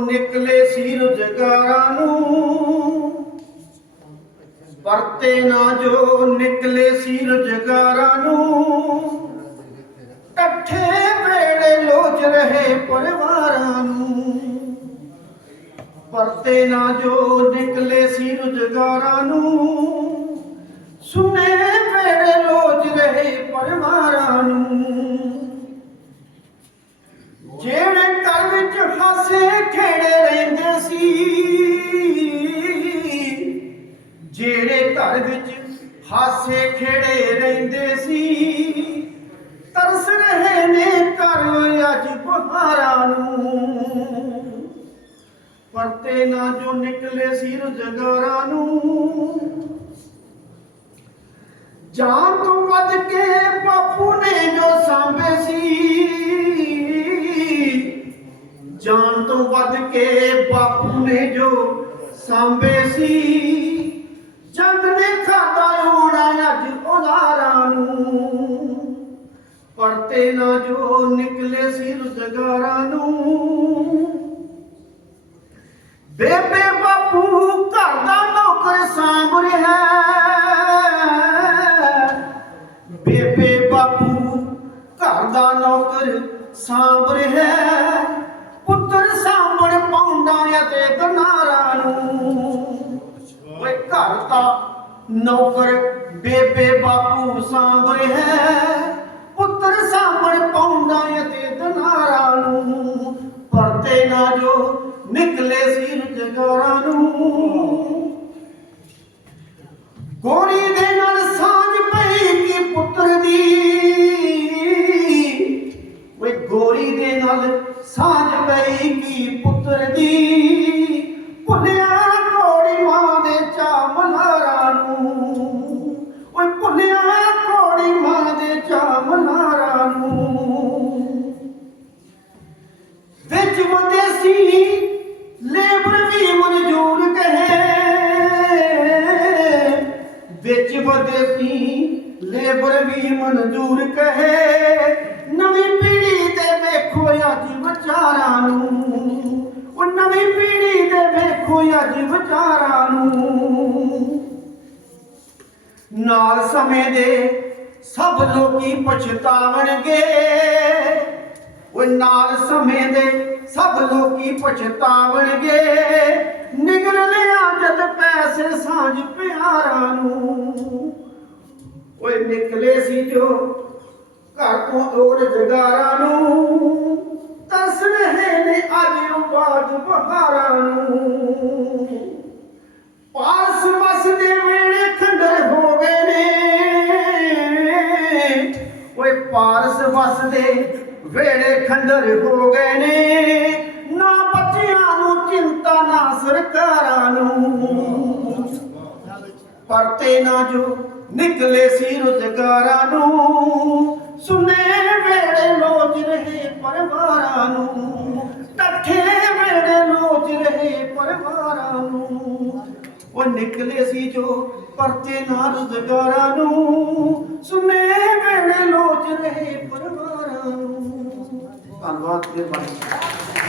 ਨਿਕਲੇ ਸੀ ਰੁਜ਼ਗਾਰਾਂ ਨੂੰ। ਵਰਤੇ ਨਾ ਜੋ ਨਿਕਲੇ ਸੀ ਰੁਜ਼ਗਾਰਾਂ ਨੂੰ। ਇਕੱਠੇ ਵੇੜੇ ਲੋਚ ਰਹੇ ਪਰਿਵਾਰਾਂ ਨੂੰ। ਵਰਤੇ ਨਾ ਜੋ ਨਿਕਲੇ ਸੀ ਰੁਜ਼ਗਾਰਾਂ ਨੂੰ। ਜਿਹੜੇ ਘਰ ਵਿੱਚ ਹਾਸੇ ਖੇੜੇ ਰਹਿੰਦੇ ਸੀ, ਤਰਸ ਰਹੇ ਨੇ ਘਰ ਅੱਜ ਬਹਾਰਾਂ ਨੂੰ। ਪਰਤੇ ਨਾ ਜੋ ਨਿਕਲੇ ਸੀ ਰੁਜ਼ਗਾਰਾਂ ਨੂੰ, ਜਾਨ ਤੋਂ ਵੱਧ ਕੇ ਬਾਪੂ ਨੇ ਜੋ ਸਾਂਭੇ ਸੀ ਕੇ ਬਾਪੂ ਨੇ ਜੋ ਸਾਂਭੇ ਸੀ ਜੰਗ ਨੇ ਖਾਦਾ ਹੋਣਾ ਅੱਜ ਉਦਾਰਾਂ ਨੂੰ। ਪਰਤੇ ਨਾ ਜੋ ਨਿਕਲੇ ਸੀ ਰੁਜ਼ਗਾਰਾਂ ਨੂੰ। ਬੇਬੇ ਬਾਪੂ ਘਰ ਦਾ ਨੌਕਰ ਸਾਂਭ ਰਿਹਾ ਬੇਬੇ ਬਾਪੂ ਘਰ ਦਾ ਨੌਕਰ ਸਾਂਭ ਰਿਹਾ ਨੌਕਰ ਬੇਬੇ ਬਾਪੂ ਸਾਂਭ ਰਿਹਾ ਪੁੱਤਰ ਸਾਂਭਣ ਪਾਉਂਦਾ ਅਤੇ ਗਨਾਰਾਂ ਨੂੰ। ਪਰਤੇ ਨਾ ਜੋ, ਨਿਕਲੇ ਸੀ ਰੁਜ਼ਗਾਰਾਂ ਨੂੰ। ਗੋਰੀ ਦੇ ਨਾਲ ਸਾਂਝ ਪਈ ਕੀ ਪੁੱਤਰ ਦੀ। ਵੇ ਗੋਰੀ ਦੇ ਨਾਲ ਸਾਂਝ ਪਈ ਕੀ ਪੁੱਤਰ ਦੀ। ਭੁੱਲਿਆ ਵਿੱਚ ਲੇਬਰ ਵੀ ਮਨਜ਼ੂਰ ਕਹੇ। ਲੇਬਰ ਵੀ ਮਨਜ਼ੂਰ ਕਹੇ। ਨਵੀਂ ਪੀੜ੍ਹੀ ਦੇ ਵੇਖੋ ਅੱਜ ਵਿਚਾਰਾਂ ਨੂੰ। ਉਹ ਨਵੀਂ ਪੀੜ੍ਹੀ ਦੇ ਵੇਖੋ ਅੱਜ ਵਿਚਾਰਾਂ ਨੂੰ। ਨਾਲ ਸਮੇਂ ਦੇ ਸਭ ਲੋਕੀ ਪਛਤਾਵਣਗੇ। ਉਹ ਨਾਲ ਸਮੇਂ ਦੇ ਸਭ ਲੋਕੀ ਪਛਤਾਵਣਗੇ। ਨਿਗਲ ਲਿਆ ਜਦ ਪੈਸੇ ਸਾਂਝ ਪਿਆਰਾਂ ਨੂੰ। ਓਏ ਨਿਕਲੇ ਸੀ ਜੋ ਘਰ ਤੋਂ ਔਰ ਜਗਾਰਾਂ ਨੂੰ। ਤਰਸ ਰਹੇ ਨੇ ਅੱਜ ਉਹ ਬਾਜ ਬਹਾਰਾਂ ਨੂੰ। ਪਾਰਸ ਵਸਦੇ ਵੇੜੇ ਖੰਡਰ ਹੋ ਗਏ ਨੇ। ਓਏ ਪਾਰਸ ਵਸਦੇ ਵੇੜੇ ਖੰਡਰ ਹੋ ਗਏ ਨੇ। ਨਾ ਬੱਚਿਆਂ ਨੂੰ ਚਿੰਤਾ, ਨਾ ਸਰਕਾਰਾਂ ਨੂੰ। ਪਰਤੇ ਨਾ ਜੋ ਨਿਕਲੇ ਸੀ ਰੁਜ਼ਗਾਰਾਂ ਨੂੰ। ਸੁਨੇ ਵੇੜੇ ਲੋਚ ਰਹੇ ਪਰਿਵਾਰਾਂ ਨੂੰ। ਟੱਠੇ ਵੇੜੇ ਲੋਚ ਰਹੇ ਪਰਿਵਾਰਾਂ ਨੂੰ। ਉਹ ਨਿਕਲੇ ਸੀ ਜੋ ਪਰਤੇ ਨਾ ਰੁਜ਼ਗਾਰਾਂ ਨੂੰ। ਸੁਨੇ ਵੇੜੇ ਲੋਚ